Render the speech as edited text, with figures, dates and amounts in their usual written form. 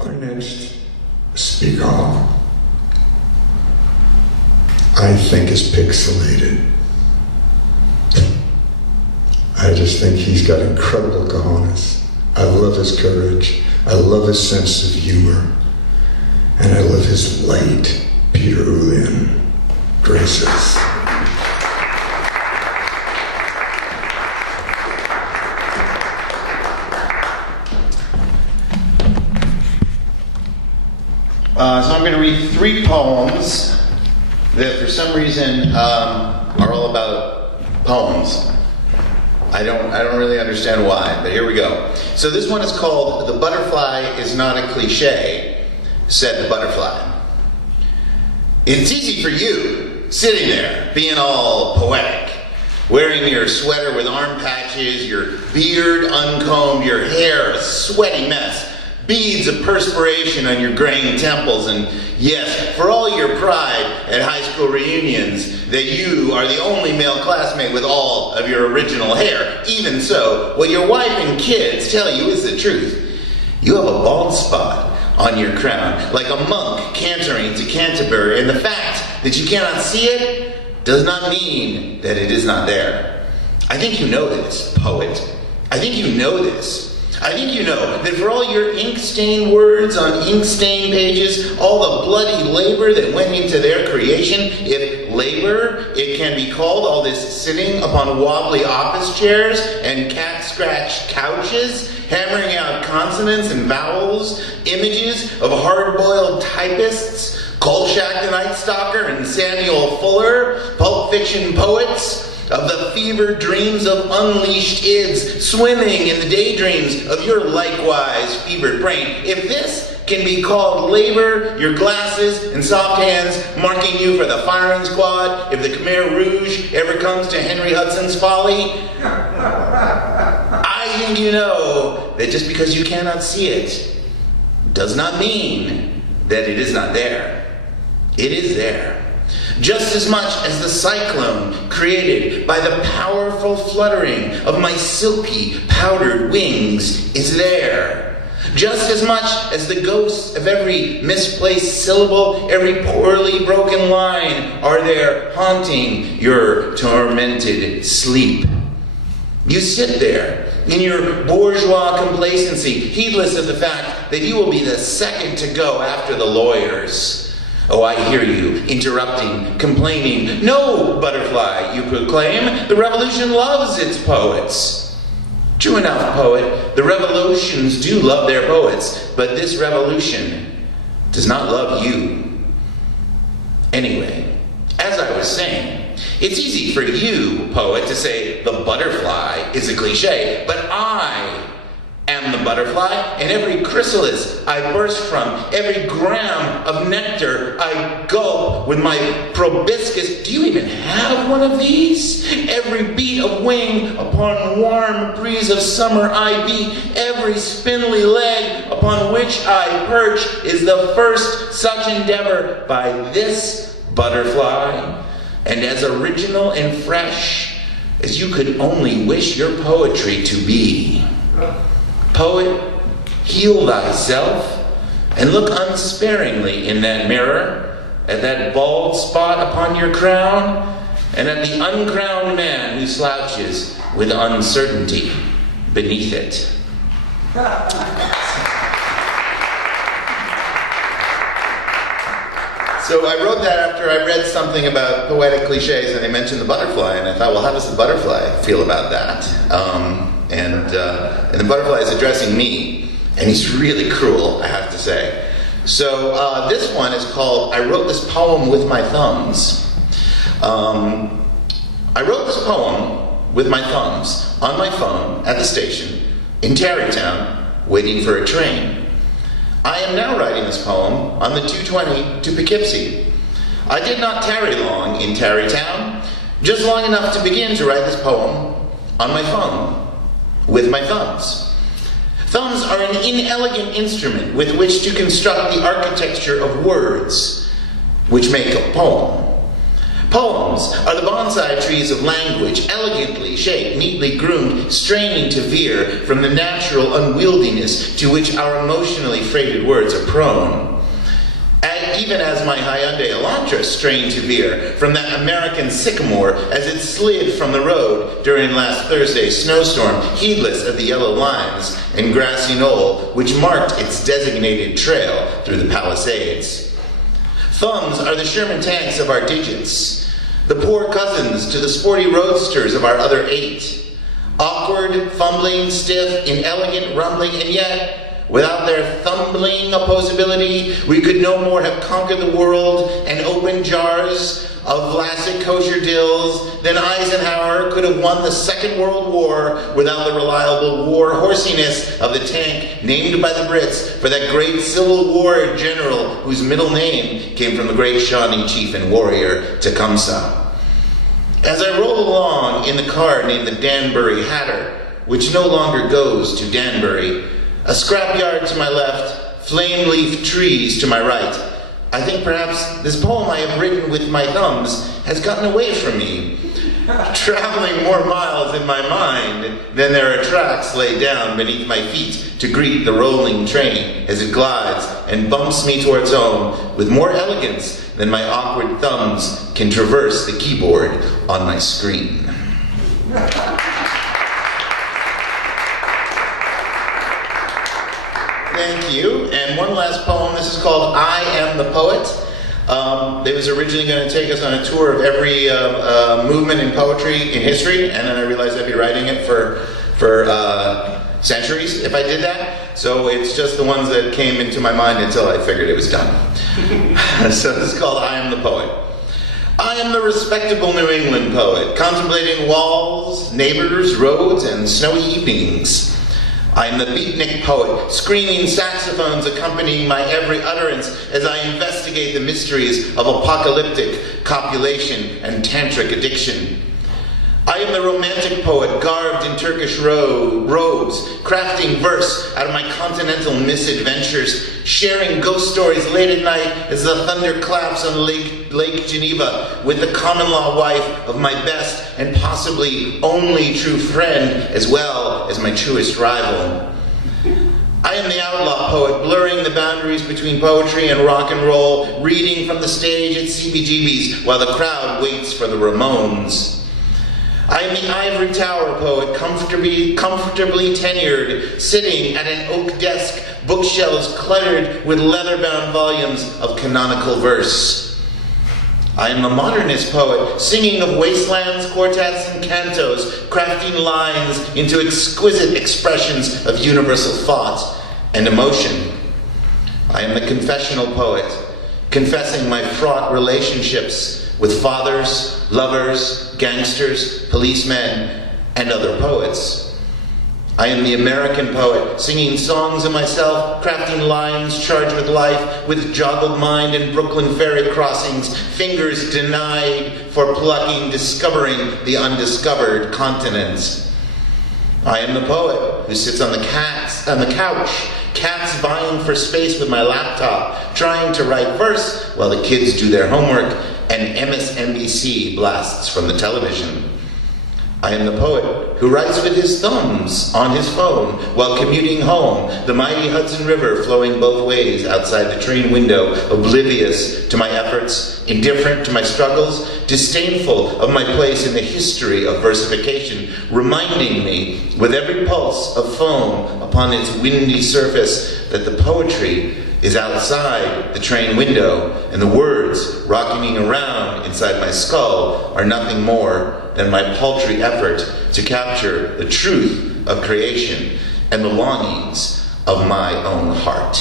Our next speaker, I think, is pixelated. I just think he's got incredible cojones. I love his courage. I love his sense of humor. And I love his light, Peter Ullian. Gracious. So I'm going to read 3 poems that for some reason are all about poems. I don't really understand why, but here we go. So this one is called "The Butterfly is Not a Cliche," said the butterfly. It's easy for you, sitting there, being all poetic, wearing your sweater with arm patches, your beard uncombed, your hair a sweaty mess, beads of perspiration on your graying temples, and yes, for all your pride at high school reunions that you are the only male classmate with all of your original hair. Even so, what your wife and kids tell you is the truth. You have a bald spot on your crown, like a monk cantering to Canterbury, and the fact that you cannot see it does not mean that it is not there. I think you know this, poet. I think you know this. I think you know that for all your ink-stained words on ink-stained pages, all the bloody labor that went into their creation, if labor it can be called, all this sitting upon wobbly office chairs and cat-scratched couches, hammering out consonants and vowels, images of hard-boiled typists, Kolchak the Night Stalker and Samuel Fuller, Pulp Fiction poets, of the fevered dreams of unleashed ids, swimming in the daydreams of your likewise fevered brain. If this can be called labor, your glasses and soft hands marking you for the firing squad, if the Khmer Rouge ever comes to Henry Hudson's folly, I think you know that just because you cannot see it does not mean that it is not there. It is there. Just as much as the cyclone created by the powerful fluttering of my silky, powdered wings is there. Just as much as the ghosts of every misplaced syllable, every poorly broken line are there haunting your tormented sleep. You sit there in your bourgeois complacency, heedless of the fact that you will be the second to go after the lawyers. Oh, I hear you, interrupting, complaining. No, butterfly, you proclaim, the revolution loves its poets. True enough, poet, the revolutions do love their poets, but this revolution does not love you. Anyway, as I was saying, it's easy for you, poet, to say the butterfly is a cliche, but I am the butterfly, and every chrysalis I burst from, every gram of nectar I gulp with my proboscis. Do you even have one of these? Every beat of wing upon warm breeze of summer I beat, every spindly leg upon which I perch is the first such endeavor by this butterfly, and as original and fresh as you could only wish your poetry to be. Poet, heal thyself and look unsparingly in that mirror at that bald spot upon your crown and at the uncrowned man who slouches with uncertainty beneath it. So I wrote that after I read something about poetic cliches, and they mentioned the butterfly, and I thought, well, how does the butterfly feel about that? And the butterfly is addressing me, and he's really cruel, I have to say. So this one is called, I wrote this poem with my thumbs. I wrote this poem with my thumbs on my phone at the station in Tarrytown, waiting for a train. I am now writing this poem on the 220 to Poughkeepsie. I did not tarry long in Tarrytown, just long enough to begin to write this poem on my phone with my thumbs. Thumbs are an inelegant instrument with which to construct the architecture of words which make a poem. Poems are the bonsai trees of language, elegantly shaped, neatly groomed, straining to veer from the natural unwieldiness to which our emotionally freighted words are prone. Even as my Hyundai Elantra strained to veer from that American sycamore as it slid from the road during last Thursday's snowstorm, heedless of the yellow lines and grassy knoll which marked its designated trail through the Palisades. Thumbs are the Sherman tanks of our digits, the poor cousins to the sporty roadsters of our other 8. Awkward, fumbling, stiff, inelegant, rumbling, and yet, without their thumbling opposability, we could no more have conquered the world and opened jars of Vlasic kosher dills than Eisenhower could have won the Second World War without the reliable war horsiness of the tank named by the Brits for that great Civil War general whose middle name came from the great Shawnee chief and warrior Tecumseh. As I roll along in the car named the Danbury Hatter, which no longer goes to Danbury, a scrapyard to my left, flame-leaf trees to my right, I think perhaps this poem I have written with my thumbs has gotten away from me, traveling more miles in my mind than there are tracks laid down beneath my feet to greet the rolling train as it glides and bumps me towards home with more elegance than my awkward thumbs can traverse the keyboard on my screen. Thank you. And one last poem. This is called I Am the Poet. It was originally going to take us on a tour of every movement in poetry in history, and then I realized I'd be writing it for centuries if I did that. So it's just the ones that came into my mind until I figured it was done. So this is called I Am the Poet. I am the respectable New England poet, contemplating walls, neighbors, roads, and snowy evenings. I am the beatnik poet, screaming saxophones accompanying my every utterance as I investigate the mysteries of apocalyptic copulation and tantric addiction. I am the romantic poet, garbed in Turkish robes, crafting verse out of my continental misadventures, sharing ghost stories late at night as the thunder claps on Lake Geneva with the common-law wife of my best and possibly only true friend, as well as my truest rival. I am the outlaw poet, blurring the boundaries between poetry and rock and roll, reading from the stage at CBGB's while the crowd waits for the Ramones. I am the ivory tower poet, comfortably tenured, sitting at an oak desk, bookshelves cluttered with leather-bound volumes of canonical verse. I am the modernist poet, singing of wastelands, quartets, and cantos, crafting lines into exquisite expressions of universal thought and emotion. I am the confessional poet, confessing my fraught relationships with fathers, lovers, gangsters, policemen, and other poets. I am the American poet, singing songs of myself, crafting lines charged with life, with joggled mind and Brooklyn ferry crossings, fingers denied for plucking, discovering the undiscovered continents. I am the poet who sits on the couch, cats vying for space with my laptop, trying to write verse while the kids do their homework and MSNBC blasts from the television. I am the poet who writes with his thumbs on his phone while commuting home, the mighty Hudson River flowing both ways outside the train window, oblivious to my efforts, indifferent to my struggles, disdainful of my place in the history of versification, reminding me with every pulse of foam upon its windy surface that the poetry is outside the train window, and the words rocking around inside my skull are nothing more than my paltry effort to capture the truth of creation and the longings of my own heart.